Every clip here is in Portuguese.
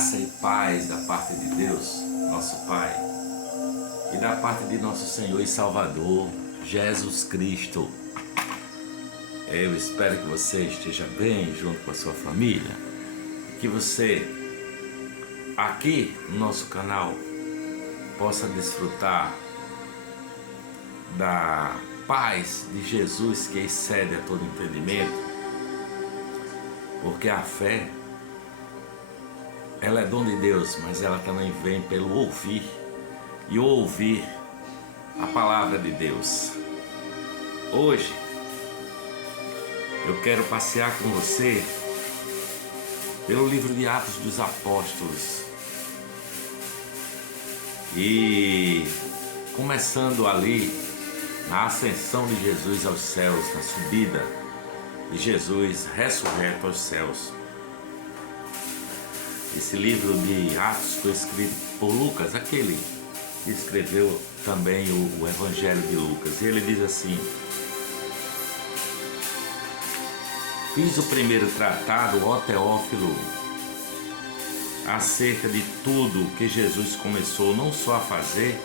Graça e paz da parte de Deus, nosso Pai, e da parte de nosso Senhor e Salvador, Jesus Cristo. Eu espero que você esteja bem junto com a sua família, que você, aqui no nosso canal, possa desfrutar da paz de Jesus que excede a todo entendimento, porque a fé, ela é dom de Deus, mas ela também vem pelo ouvir, e ouvir a palavra de Deus. Hoje, eu quero passear com você pelo livro de Atos dos Apóstolos. E começando ali, na ascensão de Jesus aos céus, na subida de Jesus ressurreto aos céus. Esse livro de Atos foi escrito por Lucas, aquele que escreveu também o Evangelho de Lucas. E ele diz assim: fiz o primeiro tratado, ó Teófilo, acerca de tudo que Jesus começou não só a fazer,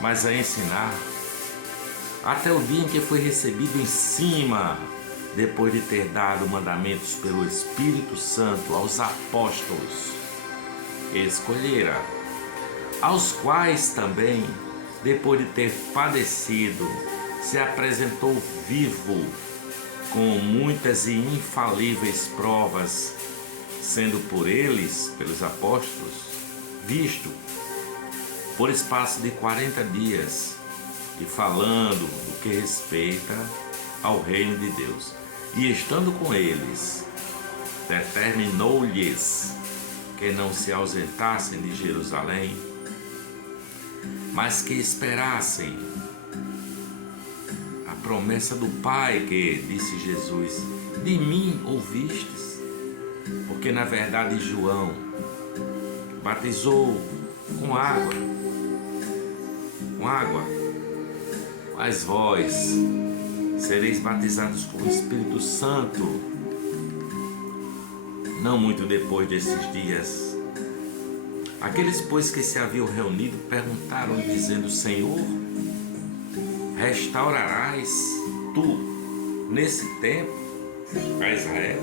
mas a ensinar, até o dia em que foi recebido em cima, depois de ter dado mandamentos pelo Espírito Santo aos apóstolos que escolhera, aos quais também, depois de ter padecido, se apresentou vivo, com muitas e infalíveis provas, sendo por eles, pelos apóstolos, visto por espaço de 40 dias, e falando do que respeita ao reino de Deus. E estando com eles, determinou-lhes que não se ausentassem de Jerusalém, mas que esperassem a promessa do Pai, que disse Jesus: de mim ouvistes? Porque na verdade João batizou com água, mas vós sereis batizados com o Espírito Santo não muito depois desses dias. Aqueles, pois, que se haviam reunido perguntaram-lhe, dizendo: Senhor, restaurarás tu nesse tempo a Israel?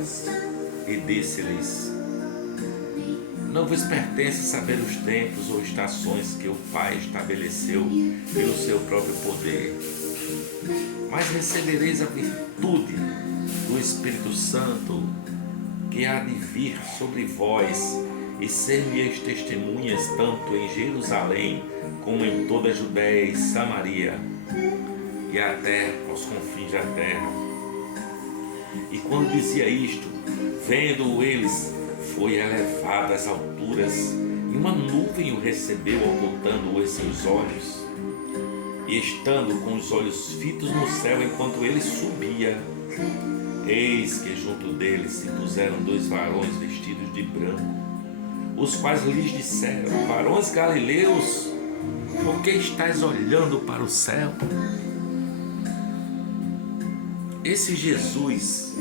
E disse-lhes: não vos pertence saber os tempos ou estações que o Pai estabeleceu pelo seu próprio poder, mas recebereis a virtude do Espírito Santo, que há de vir sobre vós, e ser-me-eis testemunhas tanto em Jerusalém como em toda a Judéia e Samaria e até aos confins da terra. E quando dizia isto, vendo eles, foi elevado às alturas, e uma nuvem o recebeu, ocultando os seus olhos. E estando com os olhos fitos no céu enquanto ele subia, eis que junto dele se puseram 2 varões vestidos de branco, os quais lhes disseram: varões galileus, por que estáis olhando para o céu? Esse Jesus,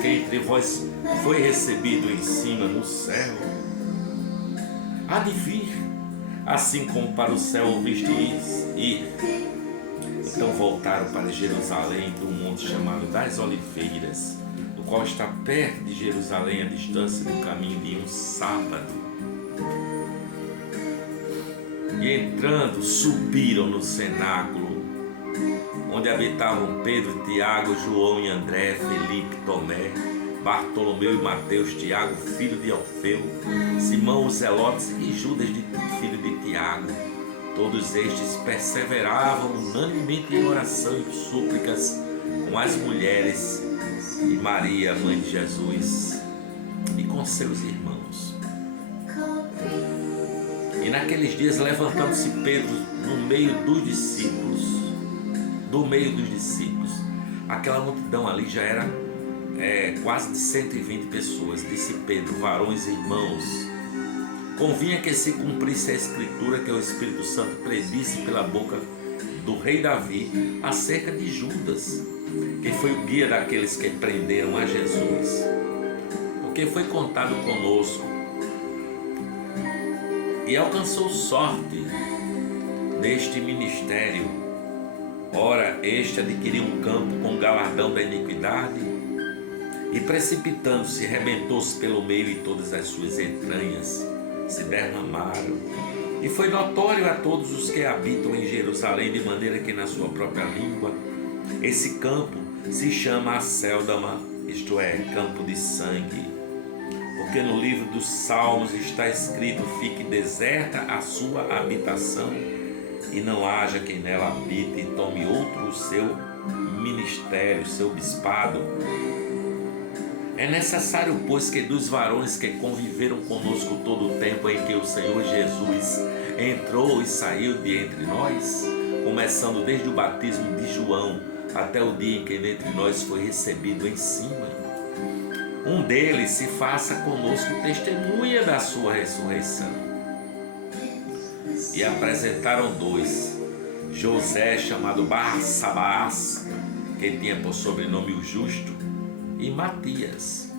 que entre vós foi recebido em cima no céu, há de vir, assim como para o céu o vistes ir. Então voltaram para Jerusalém, do monte chamado das Oliveiras, o qual está perto de Jerusalém, a distância do caminho de um sábado. E entrando, subiram no cenáculo, onde habitavam Pedro, Tiago, João e André, Felipe, Tomé, Bartolomeu e Mateus, Tiago, filho de Alfeu, Simão o Zelotes e Judas, filho de Tiago. Todos estes perseveravam unanimemente em oração e súplicas com as mulheres e Maria, mãe de Jesus, e com seus irmãos. E naqueles dias, levantando-se Pedro no meio dos discípulos, aquela multidão ali já era quase de 120 pessoas, disse Pedro: varões e irmãos, convinha que se cumprisse a escritura que o Espírito Santo predisse pela boca do rei Davi acerca de Judas, que foi o guia daqueles que prenderam a Jesus. Porque foi contado conosco e alcançou sorte neste ministério. Ora, este adquiriu um campo com galardão da iniquidade, e precipitando-se, rebentou-se pelo meio, e todas as suas entranhas se derramaram. E foi notório a todos os que habitam em Jerusalém, de maneira que na sua própria língua esse campo se chama Acéldama, isto é, campo de sangue. Porque no livro dos Salmos está escrito: fique deserta a sua habitação, e não haja quem nela habite, e tome outro o seu ministério, o seu bispado. É necessário, pois, que dos varões que conviveram conosco todo o tempo em que o Senhor Jesus entrou e saiu de entre nós, começando desde o batismo de João até o dia em que dentre nós foi recebido em cima, um deles se faça conosco testemunha da sua ressurreição. E apresentaram dois: José, chamado Barsabás, que tinha por sobrenome o Justo, e Matias.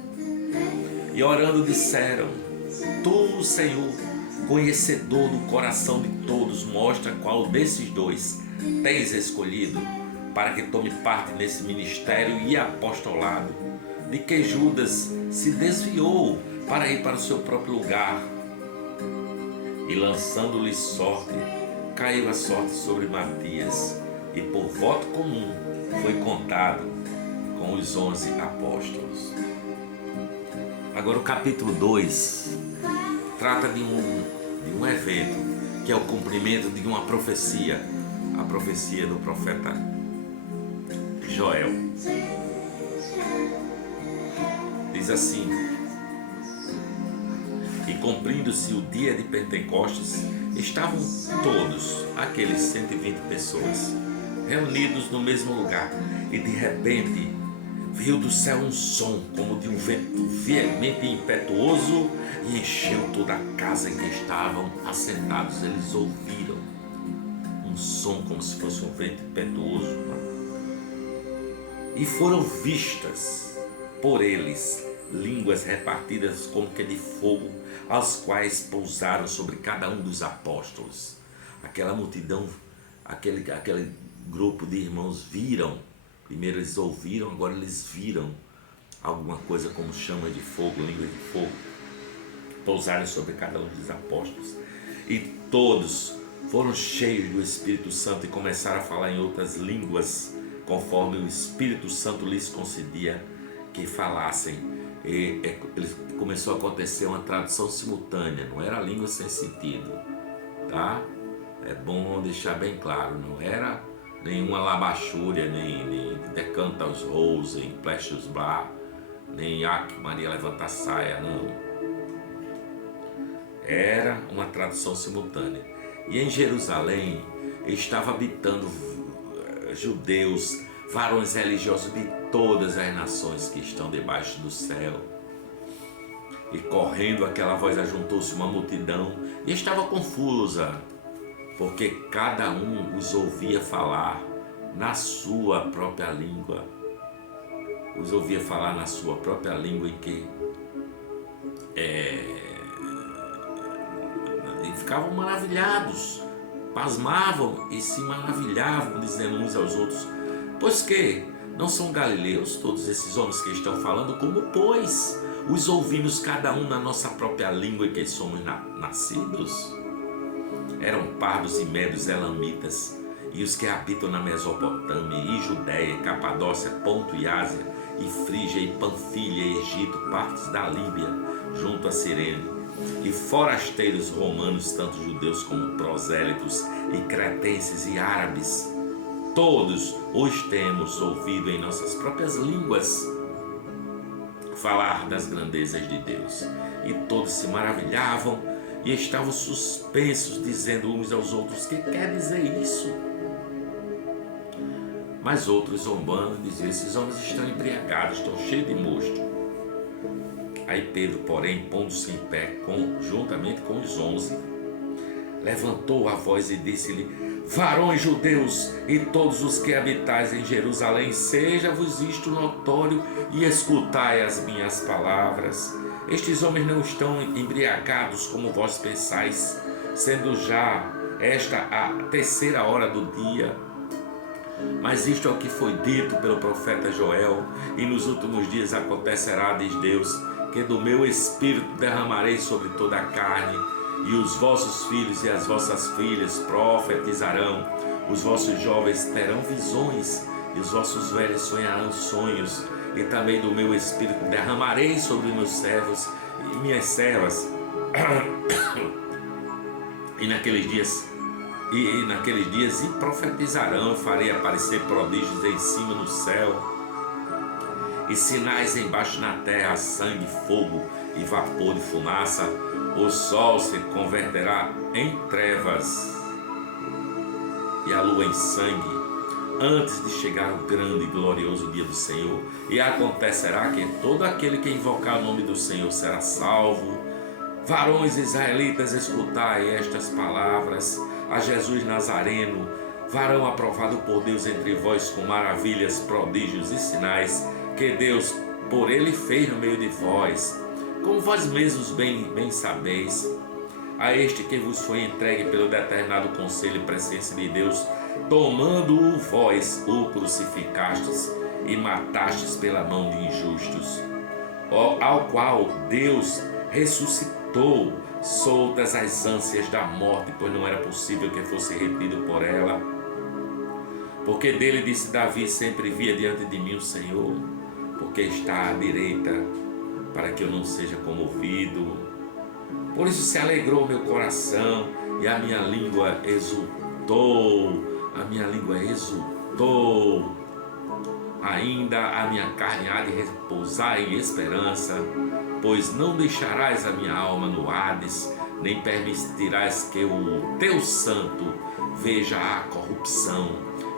E orando disseram: Tu, Senhor, conhecedor do coração de todos, mostra qual desses dois tens escolhido para que tome parte nesse ministério e apostolado, de que Judas se desviou para ir para o seu próprio lugar. E lançando-lhe sorte, caiu a sorte sobre Matias, e por voto comum foi contado com os 11 apóstolos. Agora o capítulo 2 trata de um evento, que é o cumprimento de uma profecia, a profecia do profeta Joel. Diz assim: e cumprindo-se o dia de Pentecostes, estavam todos aqueles 120 pessoas reunidos no mesmo lugar, e de repente veio do céu um som como de um vento veemente e impetuoso, e encheu toda a casa em que estavam assentados. Eles ouviram um som como se fosse um vento impetuoso, e foram vistas por eles línguas repartidas como que de fogo, as quais pousaram sobre cada um dos apóstolos. Aquela multidão, aquele grupo de irmãos viram. Primeiro eles ouviram, agora eles viram alguma coisa como chama de fogo, língua de fogo, pousaram sobre cada um dos apóstolos. E todos foram cheios do Espírito Santo e começaram a falar em outras línguas, conforme o Espírito Santo lhes concedia que falassem. E começou a acontecer uma tradução simultânea, não era língua sem sentido, tá? É bom deixar bem claro, não era nenhuma labachúria, nem decanta os rosen, plexe os blá, nem que Maria levanta a saia, não. Era uma tradução simultânea. E em Jerusalém estava habitando judeus, varões religiosos de todas as nações que estão debaixo do céu. E correndo aquela voz, ajuntou-se uma multidão e estava confusa, porque cada um os ouvia falar na sua própria língua. Os ouvia falar na sua própria língua, em que e ficavam maravilhados, pasmavam e se maravilhavam, dizendo uns aos outros: pois que não são galileus todos esses homens que estão falando? Como, pois, os ouvimos cada um na nossa própria língua em que somos nascidos? Eram pardos e médios elamitas, e os que habitam na Mesopotâmia, e Judéia, Capadócia, Ponto e Ásia, e Frígia, e Panfilha, e Egito, partes da Líbia, junto a Cirene, e forasteiros romanos, tanto judeus como prosélitos, e cretenses e árabes, todos os temos ouvido em nossas próprias línguas falar das grandezas de Deus. E todos se maravilhavam e estavam suspensos, dizendo uns aos outros: que quer dizer isso? Mas outros, zombando, diziam: esses homens estão embriagados, estão cheios de mosto. Aí Pedro, porém, pondo-se em pé juntamente com os 11, levantou a voz e disse-lhe: varões judeus e todos os que habitais em Jerusalém, seja-vos isto notório e escutai as minhas palavras. Estes homens não estão embriagados como vós pensais, sendo já esta a terceira hora do dia. Mas isto é o que foi dito pelo profeta Joel, e nos últimos dias acontecerá, diz Deus, que do meu espírito derramarei sobre toda a carne, e os vossos filhos e as vossas filhas profetizarão, os vossos jovens terão visões, e os vossos velhos sonharão sonhos, e também do meu espírito derramarei sobre meus servos e minhas servas, e naqueles dias profetizarão, farei aparecer prodígios em cima no céu, e sinais embaixo na terra, sangue, fogo e vapor de fumaça. O sol se converterá em trevas e a lua em sangue, antes de chegar o grande e glorioso dia do Senhor. E acontecerá que todo aquele que invocar o nome do Senhor será salvo. Varões israelitas, escutai estas palavras. A Jesus Nazareno, varão aprovado por Deus entre vós, com maravilhas, prodígios e sinais que Deus por ele fez no meio de vós, como vós mesmos bem sabeis. A este que vos foi entregue pelo determinado conselho e presciência de Deus, tomando-o vós, o crucificastes e matastes pela mão de injustos, ao qual Deus ressuscitou, soltas as ânsias da morte, pois não era possível que fosse retido por ela. Porque dele disse Davi: sempre via diante de mim o Senhor, porque está à direita, para que eu não seja comovido. Por isso se alegrou meu coração, e a minha língua exultou. A minha língua exultou. Ainda a minha carne há de repousar em esperança, pois não deixarás a minha alma no Hades, nem permitirás que o teu santo veja a corrupção.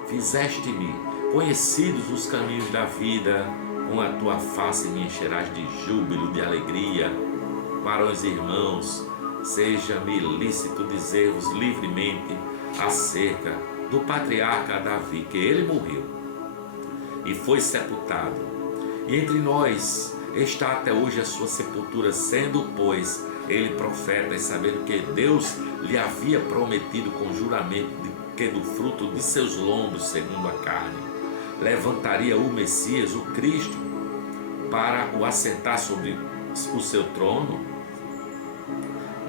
Fizeste-me conhecidos os caminhos da vida, com a tua face me encherás de júbilo, de alegria. Varões e irmãos, seja-me lícito dizer-vos livremente acerca do patriarca Davi, que ele morreu e foi sepultado, e entre nós está até hoje a sua sepultura, sendo, pois, ele profeta, e sabendo que Deus lhe havia prometido com juramento de que do fruto de seus lombos, segundo a carne, levantaria o Messias, o Cristo, para o assentar sobre o seu trono.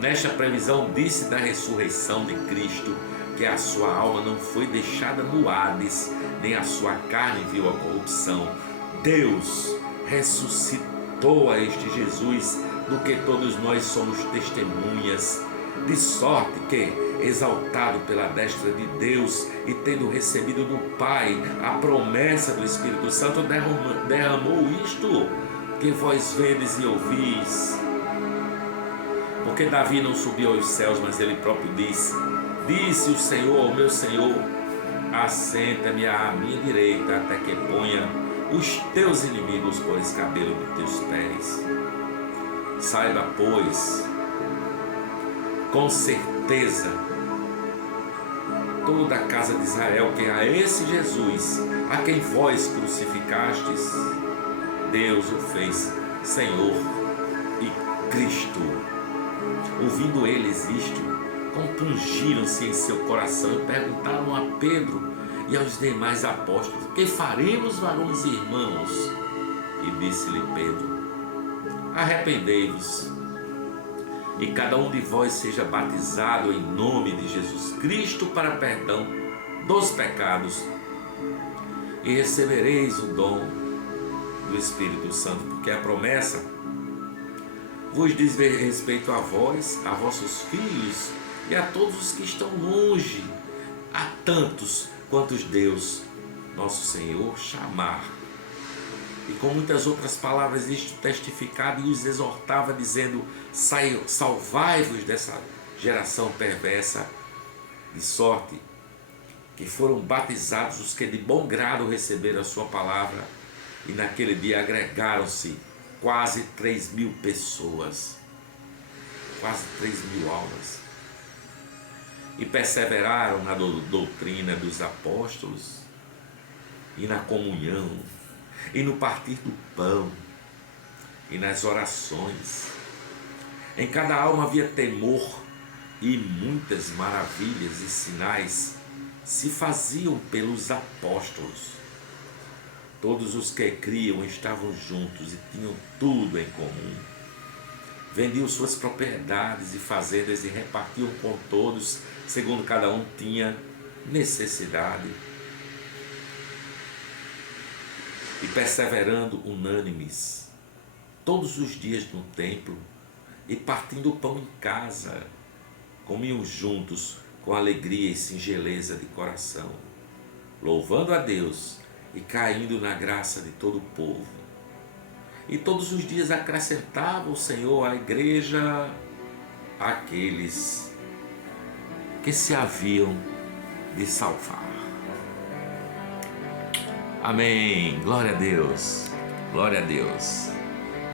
Nesta previsão disse da ressurreição de Cristo, que a sua alma não foi deixada no Hades, nem a sua carne viu a corrupção. Deus ressuscitou a este Jesus, do que todos nós somos testemunhas, de sorte que, exaltado pela destra de Deus e tendo recebido do Pai a promessa do Espírito Santo, derramou isto que vós vedes e ouvis. Porque Davi não subiu aos céus, mas ele próprio disse o Senhor ao meu Senhor: assenta-me à minha direita, até que ponha os teus inimigos por escabelo de teus pés. Saiba, pois, com certeza, toda a casa de Israel, que a esse Jesus, a quem vós crucificastes, Deus o fez Senhor e Cristo. Ouvindo eles isto, compungiram-se em seu coração e perguntaram a Pedro e aos demais apóstolos: que faremos, varões e irmãos? E disse-lhe Pedro: arrependei-vos, e cada um de vós seja batizado em nome de Jesus Cristo para perdão dos pecados, e recebereis o dom do Espírito Santo, porque a promessa vos diz respeito a vós, a vossos filhos e a todos os que estão longe, a tantos quantos Deus, nosso Senhor, chamar. E com muitas outras palavras isto testificava e os exortava, dizendo: salvai-vos dessa geração perversa. De sorte que foram batizados os que de bom grado receberam a sua palavra, e naquele dia agregaram-se quase 3.000 pessoas, quase 3.000 almas, e perseveraram na doutrina dos apóstolos, e na comunhão, e no partir do pão, e nas orações. Em cada alma havia temor, e muitas maravilhas e sinais se faziam pelos apóstolos. Todos os que criam estavam juntos e tinham tudo em comum. Vendiam suas propriedades e fazendas e repartiam com todos, segundo cada um tinha necessidade. E perseverando unânimes, todos os dias no templo, e partindo o pão em casa, comiam juntos com alegria e singeleza de coração, louvando a Deus e caindo na graça de todo o povo. E todos os dias acrescentava o Senhor à igreja aqueles que se haviam de salvar. Amém. Glória a Deus. Glória a Deus.